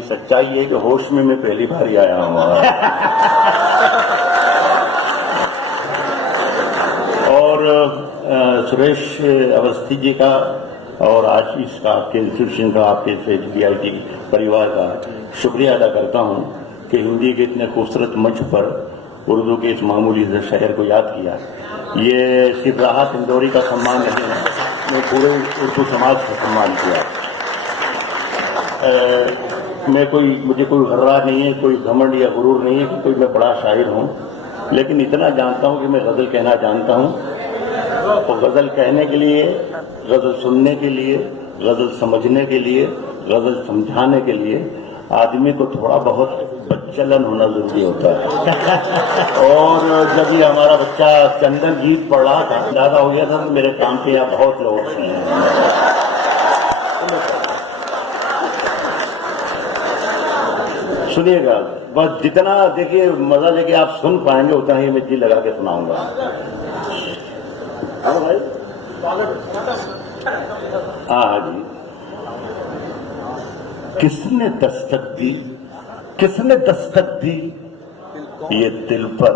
सच्चाई है कि होश में मैं पहली बार ही आया हूँ और सुरेश अवस्थी जी का और आशीष का, आपके इंस्टीट्यूशन का, आपके CIT परिवार का शुक्रिया अदा करता हूँ कि हिंदी के इतने खूबसूरत मंच पर उर्दू के इस मामूली से शहर को याद किया। ये सिर्फ राहत इंदौरी का सम्मान नहीं है, मैं पूरे उर्दू समाज का सम्मान किया। मुझे कोई गर्रा नहीं है, कोई घमंड या गुरूर नहीं है कि कोई मैं बड़ा शायर हूँ, लेकिन इतना जानता हूँ कि मैं गजल कहना जानता हूँ। तो गजल कहने के लिए, गजल सुनने के लिए, गजल समझने के लिए, गजल समझाने के लिए आदमी को थोड़ा बहुत बच्चलन होना जरूरी होता है। और जब ये हमारा बच्चा चंदन गीत पढ़ रहा था, ज्यादा हो गया था, तो मेरे काम के यहाँ बहुत लोग हैं। सुनिएगा, बस जितना देखिए मजा लेके आप सुन पाएंगे उतना ही मैं जी लगा के सुनाऊंगा। हाँ जी। किसने दस्तक दी, किसने दस्तक दी ये दिल पर,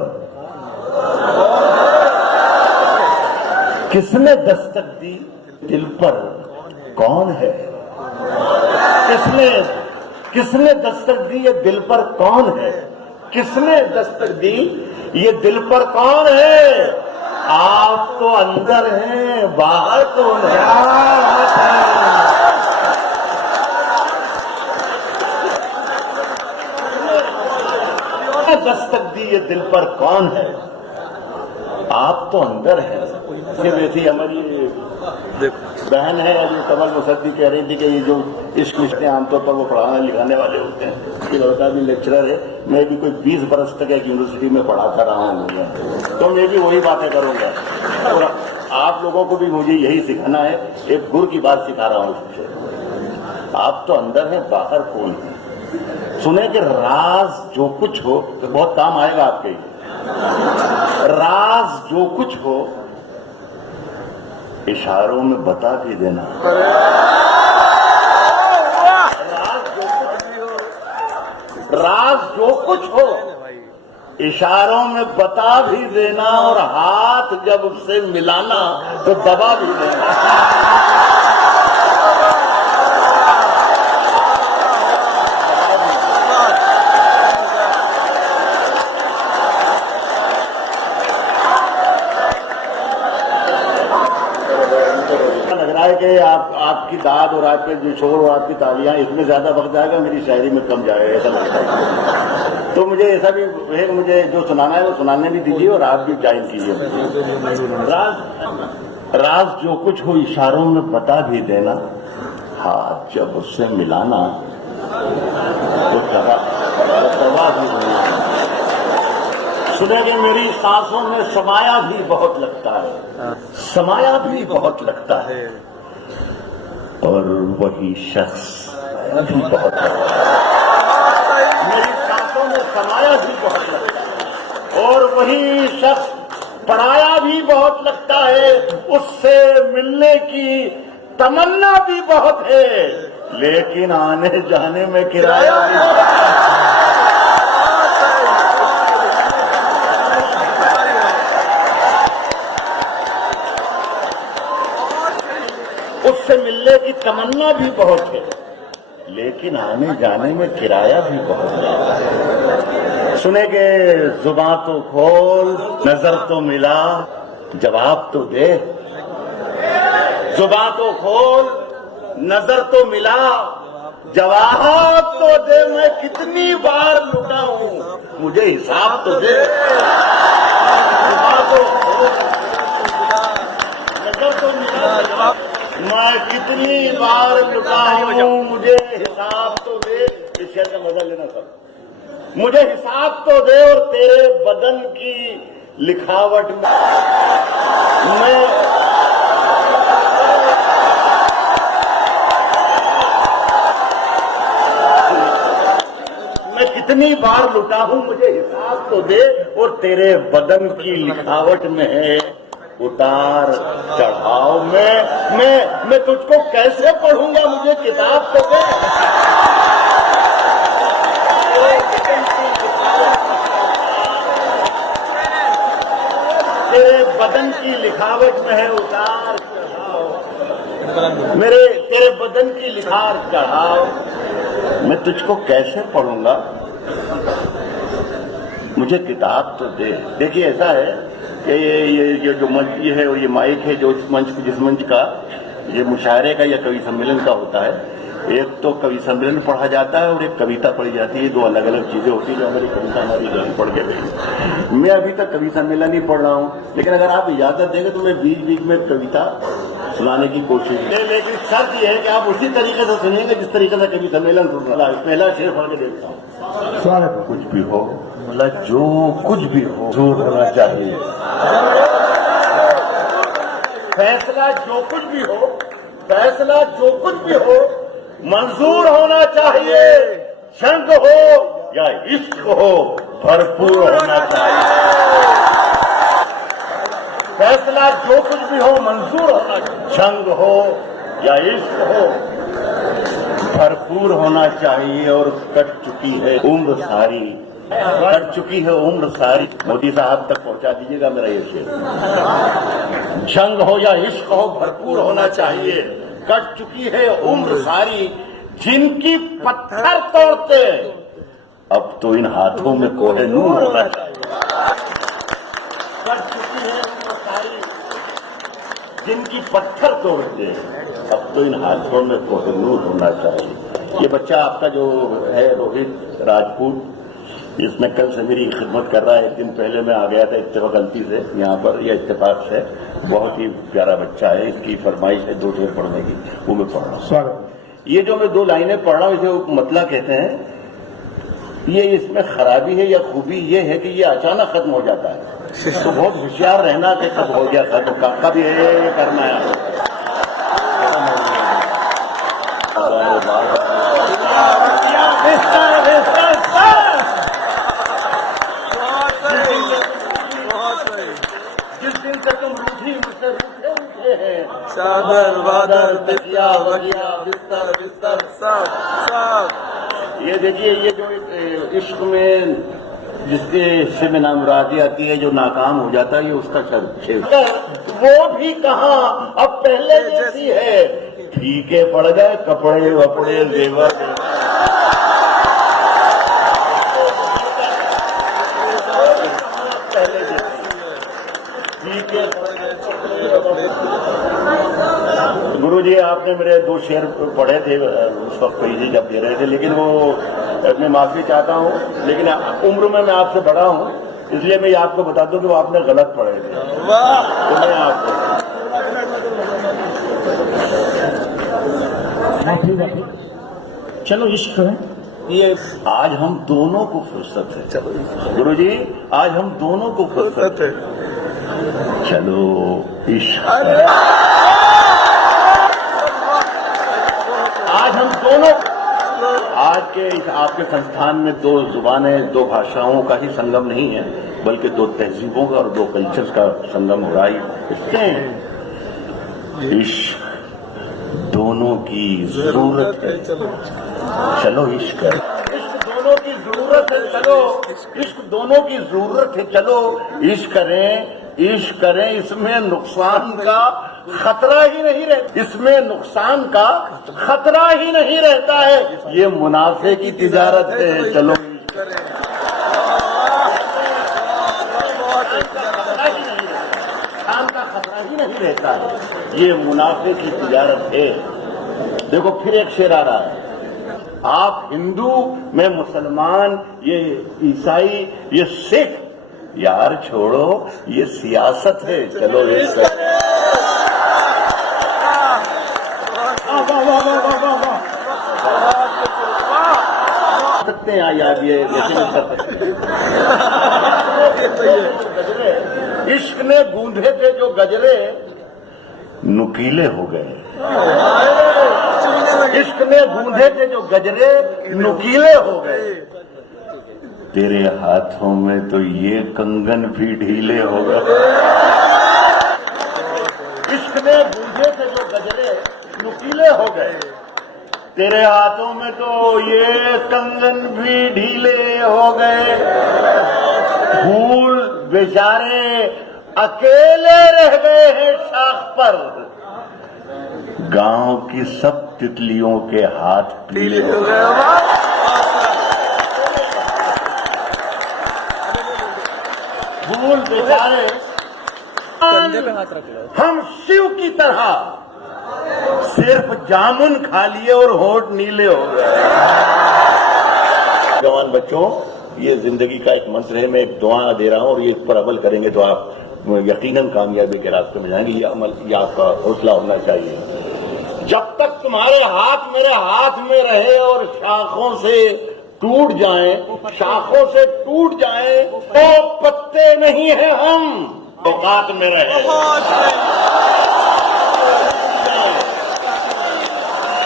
किसने दस्तक दी दिल पर, कौन है? किसने दस्तक दी ये दिल पर, कौन है? किसने दस्तक दी ये दिल पर, कौन है? आप तो अंदर हैं, बाहर तो नहीं। दस्तक दी ये दिल पर, कौन है? आप तो अंदर हैं। वैसी हमारी बहन है अभी कमल मुसद्दी कह रही थी कि ये जो इश्क रिश्ते आमतौर पर वो पढ़ाने लिखाने वाले होते हैं, ये लड़का भी लेक्चरर है, मैं भी कोई 20 बरस तक एक यूनिवर्सिटी में पढ़ाता रहा हूँ, तो मैं भी वही बातें करूंगा और आप लोगों को भी मुझे यही सिखाना है। एक गुरु की बात सिखा रहा हूँ उससे। आप तो अंदर है, बाहर कौन है? सुने कि राज जो कुछ हो, तो बहुत काम आएगा आपके। राज जो कुछ हो इशारों में बता भी देना। राज जो कुछ हो इशारों में बता भी देना, और हाथ जब उससे मिलाना तो दबा भी देना। कि आपकी दाद और आपके जो शोर और आपकी तालियां, इसमें ज्यादा वक्त जाएगा, मेरी शायरी में कम जाएगा, ऐसा लगता है। तो मुझे ऐसा भी है, मुझे जो सुनाना है वो सुनाने भी दीजिए और आप भी जाहिर कीजिए। राज जो कुछ हो इशारों में बता भी देना, हाथ जब उससे मिलाना तो दबा भी देना। सुनेंगे मेरी सांसों में समाया भी बहुत लगता है, समाया भी बहुत लगता है, और वही शख्स भी बहुत लगता है। मेरी सांसों में समाया भी बहुत लगता है, और वही शख्स पराया भी बहुत लगता है। उससे मिलने की तमन्ना भी बहुत है, लेकिन आने जाने में किराया भी। उससे मिलने की तमन्ना भी बहुत है, लेकिन आने जाने में किराया भी बहुत है। सुनेंगे जुबान तो खोल, नजर तो मिला, जवाब तो दे। जुबान तो खोल, नजर तो मिला, जवाब तो दे। मैं कितनी बार लुटा हूं, मुझे हिसाब तो दे। जुबान तो खोल, नजर तो मिला, मैं कितनी बार लुटा हूं, मुझे हिसाब तो दे। इस शेर का मजा लेना सब। मुझे हिसाब तो दे, और तेरे बदन की लिखावट में मैं कितनी बार लुटा हूं, मुझे हिसाब तो दे, और तेरे बदन की लिखावट में है उतार चढ़ाव। मैं तुझको कैसे पढ़ूंगा, मुझे किताब बदन की लिखार चढ़ाओ। मैं तुझको कैसे पढ़ूंगा, मुझे किताब तो दे। देखिए ऐसा है कि ये जो मंच ये है, ये माइक है जो जिस मंच का ये मुशायरे का या कवि सम्मेलन का होता है, एक तो कवि सम्मेलन पढ़ा जाता है और एक कविता पढ़ी जाती है। दो अलग अलग चीजें होती है। जो हमारी कविता हमारी घर पढ़ के गई। मैं अभी तक कवि सम्मेलन ही पढ़ रहा हूँ, लेकिन अगर आप इजाजत देंगे तो मैं बीच बीच में कविता सुनाने की कोशिश है। लेकिन शर्त यह है कि आप उसी तरीके से सुनिएंगे जिस तरीके से कवि सम्मेलन सुन रहा है। पहला शेर पढ़ के देखता हूँ। कुछ भी हो, मतलब जो कुछ भी हो, जोर होना चाहिए। फैसला जो कुछ भी हो, फैसला जो कुछ भी हो, मंजूर होना चाहिए। जंग हो या इश्क हो, भरपूर होना चाहिए। फैसला जो कुछ भी हो, मंजूर होना चाहिए। जंग हो या इश्क हो, भरपूर होना चाहिए। और कट चुकी है उम्र सारी, कट चुकी है उम्र सारी। मोदी साहब तक पहुंचा दीजिएगा मेरा ये शेर। जंग हो या इश्क हो, भरपूर होना चाहिए। कट चुकी है उम्र सारी, जिनकी पत्थर तोड़ते अब तो इन हाथों में कोहिनूर होना चाहिए। कट चुकी है उम्र सारी, जिनकी पत्थर तोड़ते अब तो इन हाथों में कोहिनूर होना चाहिए। ये बच्चा आपका जो है रोहित राजपूत, इसमें कल से मेरी खिदमत कर रहा है। एक दिन पहले मैं आ गया था इत्तेफाक गलती से यहाँ पर, या इत्तेफाक से। बहुत ही प्यारा बच्चा है। इसकी फरमाइश है 2 शेर पढ़ने की, वो मैं पढ़ रहा हूँ। स्वागत। ये जो मैं 2 लाइनें पढ़ रहा हूँ, इसे मतला कहते हैं। ये इसमें खराबी है या खूबी ये है कि ये अचानक खत्म हो जाता है। तो बहुत होशियार रहना कि कब हो गया खत्म, कब ये करना है। जिस दिन से तुम रूठी मुझसे रूठे उठे हैं, चादर वादर तकिया वगिया बिस्तर बिस्तर सब। ये देखिए, ये जो इश्क में जिसके हिस्से में नामुरादी आती है, जो नाकाम हो जाता है, ये उसका शेर। वो भी कहाँ अब पहले जैसी है, फीके पड़ गए कपड़े वपड़े जेवर। गुरुजी, आपने मेरे 2 शेर पढ़े थे उस वक्त ही जब दे रहे थे, लेकिन वो मैं माफी चाहता हूँ। लेकिन उम्र में मैं आपसे बड़ा हूँ, इसलिए मैं ये आपको बता दूं कि वो आपने गलत पढ़े थे। तो मैं आपको चलो इश्क करें। ये आज हम दोनों को फुर्सत है। चलो गुरुजी, आज हम दोनों को फुर्सत है। चलो इश्क, आज हम दोनों, आज के इस आपके संस्थान में 2 जुबानें 2 भाषाओं का ही संगम नहीं है, बल्कि 2 तहजीबों का और 2 कल्चर्स का संगम हो रहा है। इश्क दोनों की जरूरत है। चलो इश्क, इश्क दोनों की जरूरत है। चलो इश्क दोनों की जरूरत है। चलो इश्क करें, इश्क करें। इसमें नुकसान का खतरा ही नहीं रहता, इसमें नुकसान का खतरा ही नहीं रहता है। ये मुनाफे की तिजारत है। चलो इश्क करें, नुकसान का खतरा ही नहीं रहता है। ये मुनाफे की तिजारत है। देखो फिर एक शेर आ रहा है। आप हिंदू, मैं मुसलमान, ये ईसाई, ये सिख, यार छोड़ो, ये सियासत है। चलो इस सकते हैं यार, ये इश्क ने गूंधे थे जो गजरे, नुकीले हो गए। इश्क ने गूंधे थे जो गजरे, नुकीले हो गए। तेरे हाथों में तो ये कंगन भी ढीले हो गए। इश्क ने गूंधे थे जो गजरे, नुकीले हो गए। तेरे हाथों में तो ये कंगन भी ढीले हो गए। फूल बेचारे अकेले रह गए हैं शाख पर, गांव की सब तितलियों के हाथ पीले हो गए। फूल बेचारे कंधे पे हाथ रख लो। हम शिव की तरह सिर्फ जामुन खा लिए और होठ नीले हो गए। जवान बच्चों, ये जिंदगी का एक मंत्र है। मैं एक दुआ दे रहा हूं और ये इस पर अमल करेंगे तो आप यकीनन कामयाबी के रास्ते में जाएंगे। ये अमल, ये आपका हौसला होना चाहिए। जब तक तुम्हारे हाथ मेरे हाथ में रहे और शाखों से टूट जाएं, शाखों से टूट जाएं, तो पत्ते नहीं है हम, औकात में रहे।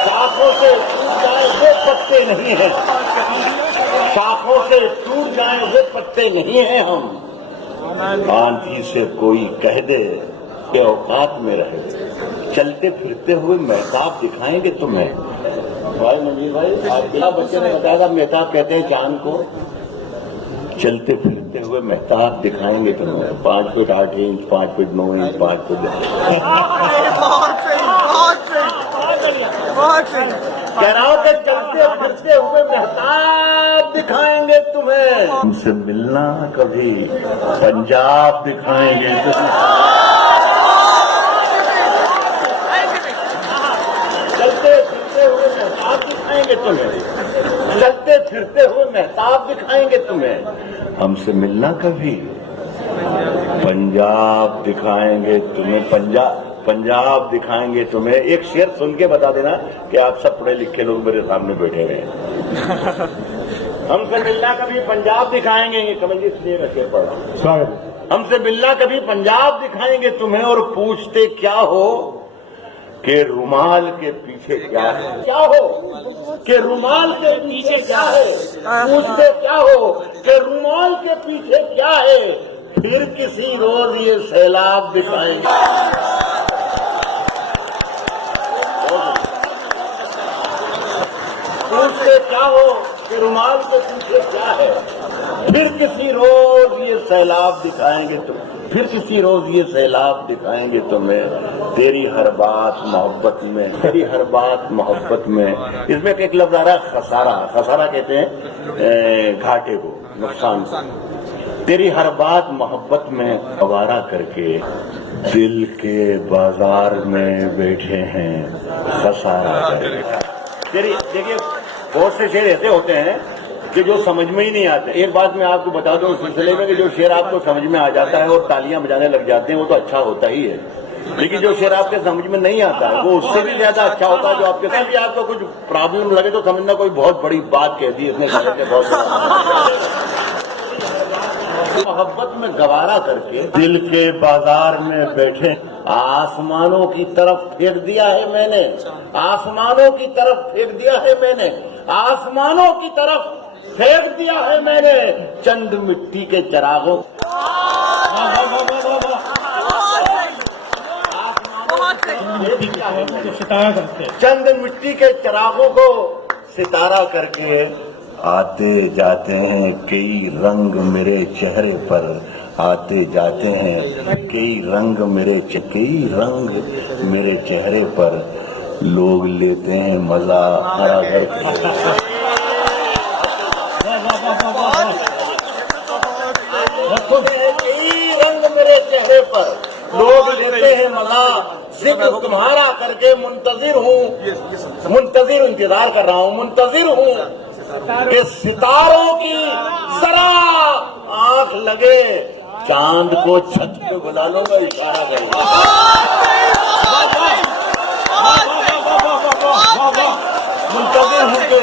शाखों से टूट जाए वो पत्ते नहीं है, शाखों से टूट जाए वो पत्ते नहीं है हम। आंधी से कोई कह दे कि औकात में रहे, चलते फिरते हुए मेहताब दिखाएंगे तुम्हें। भाई मंजीर भाई, आपके बच्चे ने बताया था मेहताब कहते हैं चांद को। चलते फिरते हुए मेहताब दिखाएंगे तुम्हें। 5 feet 8 inch, 5 feet 9 inch, 5 feet कह रहा हूं कि चलते फिरते हुए मेहताब दिखाएंगे तुम्हें। हमसे मिलना कभी पंजाब दिखाएंगे तुम्हें। चलते फिरते हुए मेहताब दिखाएंगे तुम्हें, चलते फिरते हुए मेहताब दिखाएंगे तुम्हें। हमसे मिलना कभी पंजाब दिखाएंगे तुम्हें, पंजाब दिखाएंगे तुम्हें। एक शेर सुन के बता देना कि आप सब पढ़े लिखे लोग मेरे सामने बैठे हुए हैं। हमसे मिलना कभी पंजाब दिखाएंगे, ये कमल जी इसलिए मैं शेर पढ़ रहा हूं। स्वागत। हमसे मिलना कभी पंजाब दिखाएंगे तुम्हें और पूछते क्या हो कि रुमाल के पीछे क्या है, क्या हो कि रुमाल के पीछे क्या है, पूछते क्या हो कि रुमाल के पीछे क्या है, फिर किसी रोज ये सैलाब दिखाएंगे। पूछते क्या हो कि रुमाल के पीछे क्या है, फिर किसी रोज ये सैलाब दिखाएंगे तुम, फिर किसी रोज ये सैलाब दिखाएंगे तुम्हें। तेरी हर बात मोहब्बत में, तेरी हर बात मोहब्बत में। इसमें एक लफ्ज आ रहा है खसारा। खसारा कहते हैं घाटे को, नुकसान को। तेरी हर बात मोहब्बत में गवारा करके दिल के बाजार में बैठे हैं खसारा करके। तेरी देखिए, बहुत से शेर ऐसे होते हैं कि जो समझ में ही नहीं आते। एक बात मैं आपको बता दूं इस सिलसिले में कि जो शेर आपको समझ में आ जाता है और तालियां बजाने लग जाते हैं वो तो अच्छा होता ही है, लेकिन जो शेर आपके समझ में नहीं आता है वो उससे भी ज्यादा अच्छा होता है। जो आपके साथ भी आपको कुछ प्रॉब्लम लगे तो समझना कोई बहुत बड़ी बात कह दी इसने, मोहब्बत में गवारा करके दिल के बाजार में बैठे। आसमानों की तरफ फेंक दिया है मैंने, आसमानों की तरफ फेंक दिया है मैंने, आसमानों की तरफ फेंक दिया है मैंने चंद मिट्टी के चिरागों। चंद मिट्टी के चिरागों को सितारा करके आते जाते हैं कई रंग मेरे चेहरे पर, आते जाते हैं कई रंग मेरे चेहरे पर। लोग लेते हैं मजा हरा घर कई रंग मेरे चेहरे पर, लोग लेते हैं मजा जिक्र तुम्हारा करके। मुंतजिर इंतजार कर रहा हूँ, मुंतजिर हूँ कि सितारों की जरा आंख लगे, चांद को छत पे बुला लूंगा इशारा करूंगा। मुंतजिर हूँ कि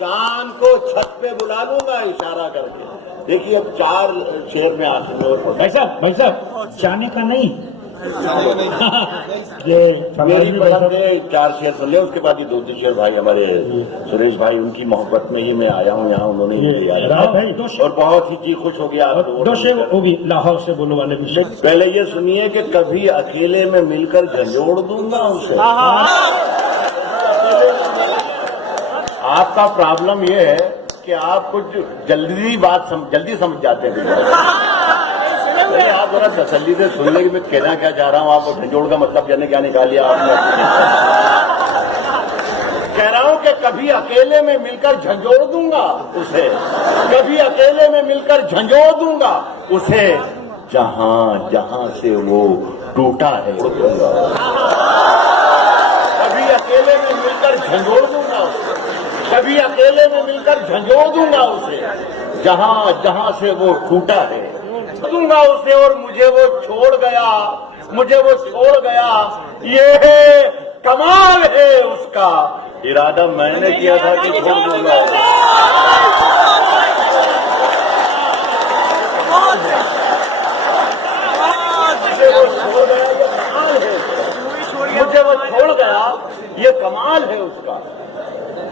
चांद को छत पे बुला लूंगा इशारा करके। देखिए अब 4 शेर में आखिर और भाई साहब जाने का नहीं मेरी पसंद है। 4 शेर सुन ले, उसके बाद ये 2-3 शेर भाई हमारे सुरेश भाई उनकी मोहब्बत में ही मैं आया हूँ यहाँ, उन्होंने लिया और बहुत ही जी खुश हो गया। आप 2 शेर वो भी लाहौर से बोलने वाले भी। पहले ये सुनिए कि कभी अकेले में मिलकर झंझोड़ दूंगा उसे। आपका प्रॉब्लम ये है कि आप कुछ जल्दी समझ जाते हैं। पहले आप जरा तसल्ली से सुन ले कि मैं कहना क्या चाह रहा हूँ। आपको झंझोड़ का मतलब जाने क्या निकाल लिया आपने। कह रहा हूं कि कभी अकेले में मिलकर झंझोड़ दूंगा उसे, कभी अकेले में मिलकर झंझोड़ दूंगा उसे, जहां जहां से वो टूटा है। कभी अकेले में मिलकर झंझोड़ दूंगा उसे, कभी अकेले में मिलकर झंझोड़ दूंगा उसे, जहां जहां से वो टूटा है। दूंगा उसे और मुझे वो छोड़ गया, मुझे वो छोड़ गया। ये कमाल है उसका, इरादा मैंने किया था कि छोड़ दूंगा। मुझे वो छोड़ गया, ये कमाल है उसका।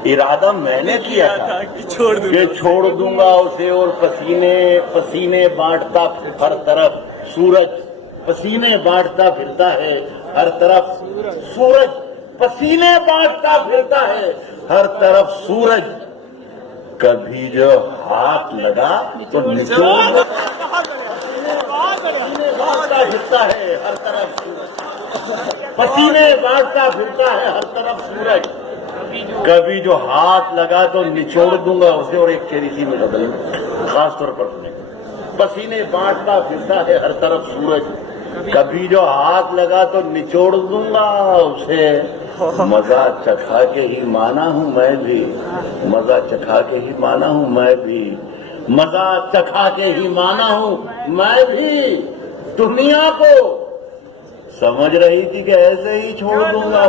इरादा मैंने किया था कि छोड़ दूंगा उसे और पसीने पसीने बांटता हर तरफ सूरज, पसीने बांटता फिरता है हर तरफ सूरज, पसीने बांटता फिरता है हर तरफ सूरज। कभी जो हाथ लगा तो निचोड़, पसीने बांटता फिरता है हर तरफ सूरज, पसीने बांटता फिरता है हर तरफ सूरज। कभी जो हाथ लगा तो निचोड़ दूंगा उसे और एक चेरी सी में बदल, खास तौर पर सुने, पसीने बांटता फिरता है हर तरफ सूरज। कभी जो हाथ लगा तो निचोड़ दूंगा उसे, मजा चखा के ही माना हूं मैं भी, मजा चखा के ही माना हूं मैं भी, मजा चखा के ही माना हूं मैं भी। दुनिया को समझ रही थी कि ऐसे ही छोड़ दूंगा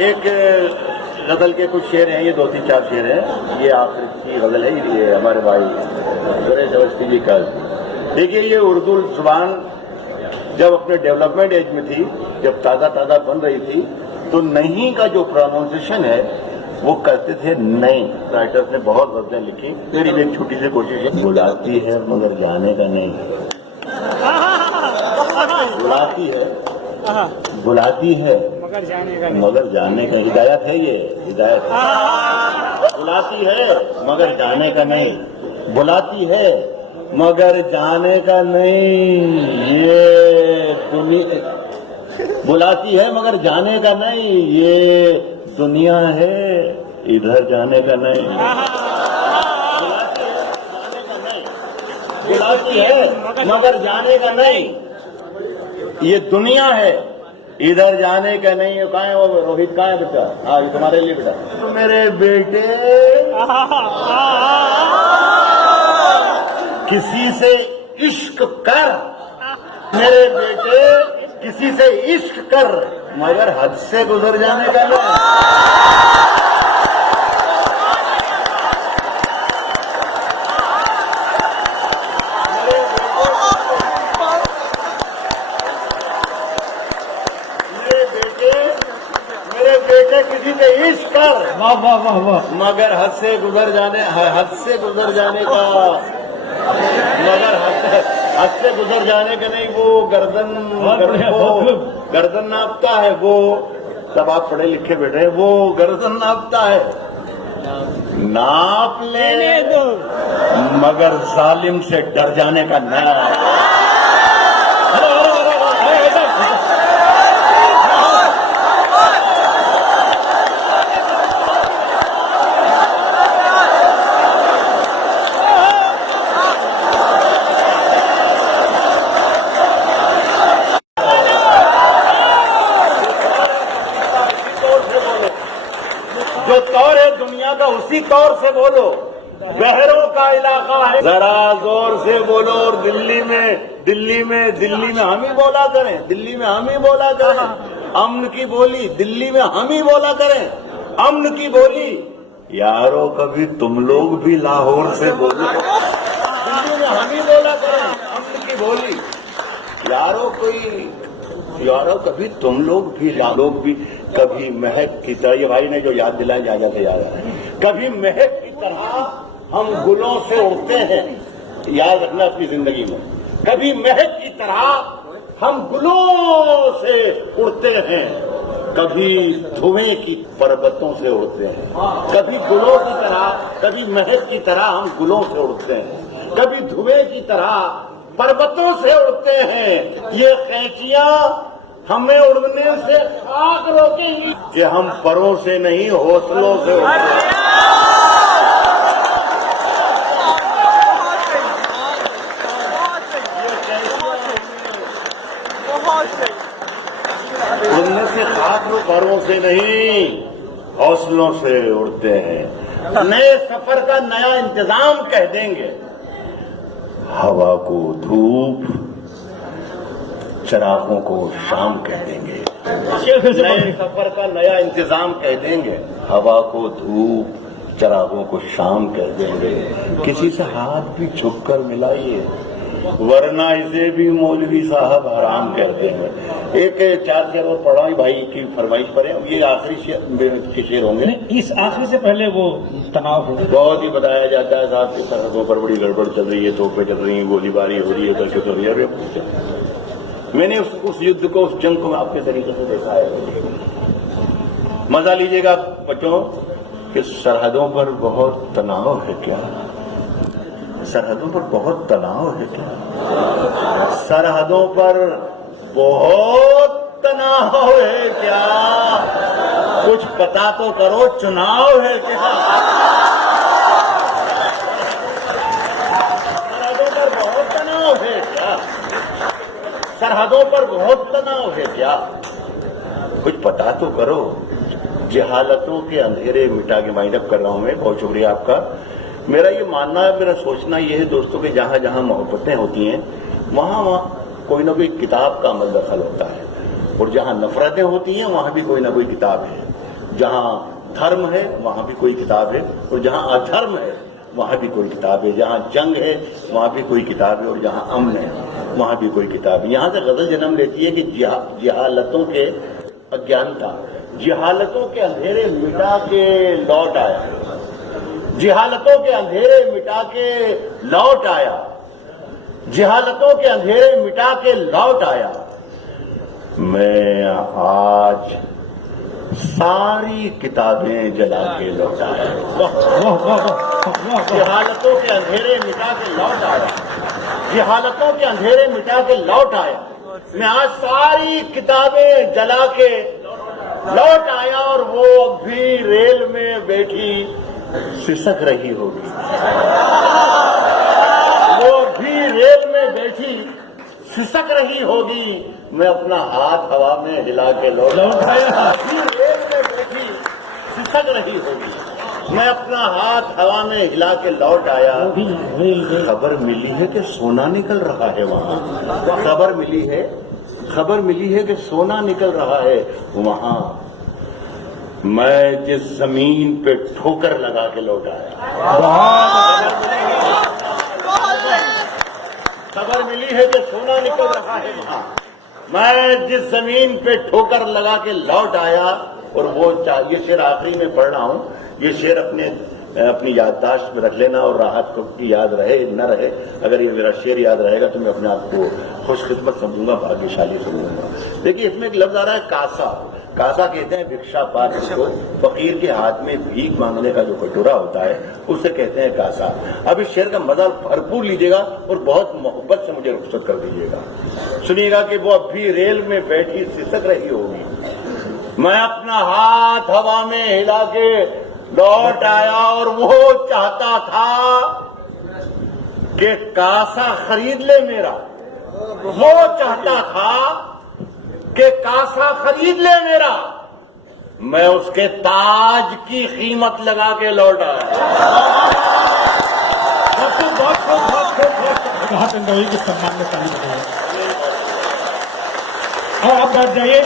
एक गजल के कुछ शेर हैं, ये 2-3-4 शेर हैं। ये आपकी गजल है, ये हमारे भाई सुरेश अवस्थी जी का। देखिए, ये उर्दू जुबान जब अपने डेवलपमेंट एज में थी, जब ताज़ा ताज़ा बन रही थी, तो नहीं का जो प्रोनाउंसिएशन है वो करते थे नहीं। राइटर्स ने बहुत गजलें लिखी। मेरी भी एक छोटी सी कोशिश है। बुलाती है मगर जाने का नहीं, बुलाती है, बुलाती है मगर जाने का, हिदायत है ये, हिदायत है। बुलाती है मगर जाने का नहीं, बुलाती है मगर जाने का नहीं, ये दुनिया। बुलाती है मगर जाने का नहीं, ये दुनिया है, इधर जाने का नहीं। बुलाती है मगर जाने का नहीं, ये दुनिया है, इधर जाने का नहीं है। कहाँ है वो रोहित, कहाँ है बेटा? हाँ, ये तुम्हारे लिए बेटा। तो मेरे बेटे किसी से इश्क कर, मेरे बेटे किसी से इश्क कर, मगर हद से गुजर जाने का नहीं। किसी से इश्क कर, वाह वाह वाह वाह, मगर हद से गुजर जाने, हद से गुजर जाने का, मगर हद से गुजर जाने का नहीं। वो गर्दन नापता है, वो सब आप पढ़े लिखे बैठे हैं, वो गर्दन नापता है। नाप ले मगर जालिम से डर जाने का नहीं। जो तौर है दुनिया का उसी तौर से बोलो। बहरों का इलाका है, जरा जोर से बोलो। और दिल्ली में हम ही बोला करें, दिल्ली में हम ही बोला करें अमन की बोली, दिल्ली में हम ही बोला करें अमन की बोली। यारो कभी तुम लोग भी लाहौर से बोलो, दिल्ली में हम ही बोला करें अमन की बोली। यारो कभी तुम लोग भी कभी महक की तरह, ये भाई ने जो याद दिलाया जा जाते याद आ रहा है, कभी महक की तरह हम गुलों से उड़ते हैं। याद रखना अपनी जिंदगी में, कभी महक की तरह हम गुलों से उड़ते हैं, कभी धुएं की पर्वतों से उड़ते हैं, कभी गुलों की तरह, कभी महक की तरह हम गुलों से उड़ते हैं, कभी धुएं की तरह पर्वतों से उड़ते हैं। ये कैंचियां हमें उड़ने से खाक रोकेंगी कि हम परों से नहीं हौसलों से उड़ते हैं। उड़ने से खाक रो, परों से नहीं हौसलों से उड़ते हैं। नए सफर का नया इंतजाम कह देंगे, हवा को धूप, चरागों को शाम कह देंगे। नए सफर का नया इंतजाम कह देंगे, हवा को धूप, चरागों को शाम कह देंगे। किसी से हाथ भी झुक कर मिलाइए, वरना इसे भी मौलवी साहब हराम कह देंगे। एक 4 शेर और पढ़ा भाई की फरमाइश पर है। अब ये आखिरी के शेर होंगे। इस आखिरी से पहले वो तनाव हो, बहुत ही बताया जाता है साहब की सरहदों पर बड़ी गड़बड़ चल रही है, तोपें चल रही हैं, गोलीबारी हो रही है, करके तो रही है। मैंने उस युद्ध को, उस जंग को आपके तरीके से देखा है। मजा लीजिएगा बच्चों कि सरहदों पर बहुत तनाव है क्या? सरहदों पर बहुत तनाव है क्या? सरहदों पर बहुत तनाव है क्या? कुछ पता तो करो, चुनाव है क्या? सरहदों पर बहुत तनाव है क्या? सरहदों पर बहुत तनाव है क्या? कुछ पता तो करो। जहालतों के अंधेरे मिटा के वाइंड अप कर रहा हूं मैं। बहुत शुक्रिया आपका। मेरा ये मानना है, मेरा सोचना ये है दोस्तों कि जहां जहां मोहब्बतें होती हैं वहां कोई ना कोई किताब का अमल दखल होता है, और जहां नफरतें होती हैं वहां भी कोई ना कोई किताब है। जहां धर्म है वहां भी कोई किताब है, और जहां अधर्म है वहां भी कोई किताब है। जहां जंग है वहां भी कोई किताब है, और जहां अमन है वहां भी कोई किताब है। यहां से गजल जन्म लेती है कि जहालतों के अज्ञानता, जहालतों के अंधेरे मिटा के लौट आया, जहालतों के अंधेरे मिटा के लौट आया, जहालतों के अंधेरे मिटा के लौट आया। मैं आज सारी किताबें जला के लौट आया। जहालतों के अंधेरे मिटा के लौट आया, जहालतों के अंधेरे मिटा के लौट आया। मैं आज सारी किताबें जला के लौट आया, और वो अब भी रेल में बैठी सिसक रही होगी, वो भी रेल में बैठी सिसक रही होगी। मैं अपना हाथ हवा में हिला के लौट आया, भी रेल में बैठी सिसक रही होगी। मैं अपना हाथ हवा में हिला के लौट आया। खबर मिली है कि सोना निकल रहा है वहां, खबर मिली है कि सोना निकल रहा है वहां। मैं जिस जमीन पे ठोकर लगा के लौट आया, खबर मिली है कि सोना निकल रहा है वहां। मैं जिस जमीन पे ठोकर लगा के लौट आया, और वो ये शेर आखिरी में पढ़ रहा हूं। ये शेर अपनी याददाश्त में रख लेना, और राहत को की याद रहे न रहे, अगर ये मेरा शेर याद रहेगा तो मैं अपने आप को खुशकिस्मत समझूंगा, भाग्यशाली समझूंगा। देखिए इसमें एक लफ्ज आ रहा है कासा। कासा कहते हैं भिक्षा पात्र को, फकीर के हाथ में भीख मांगने का जो कटोरा होता है उसे कहते हैं कासा। अब इस शेर का मजा भरपूर लीजिएगा और बहुत मोहब्बत से मुझे रुखसत कर दीजिएगा। सुनिएगा कि वो अब भी रेल में बैठी सिसक रही होगी। मैं अपना हाथ हवा में हिला के लौट आया, और वो चाहता था कि कासा खरीद ले मेरा, वो चाहता था कि कासा खरीद ले मेरा। मैं उसके ताज की कीमत लगा के लौट आया। के सम्मान में शामिल हो। और आप बैठ जाइए।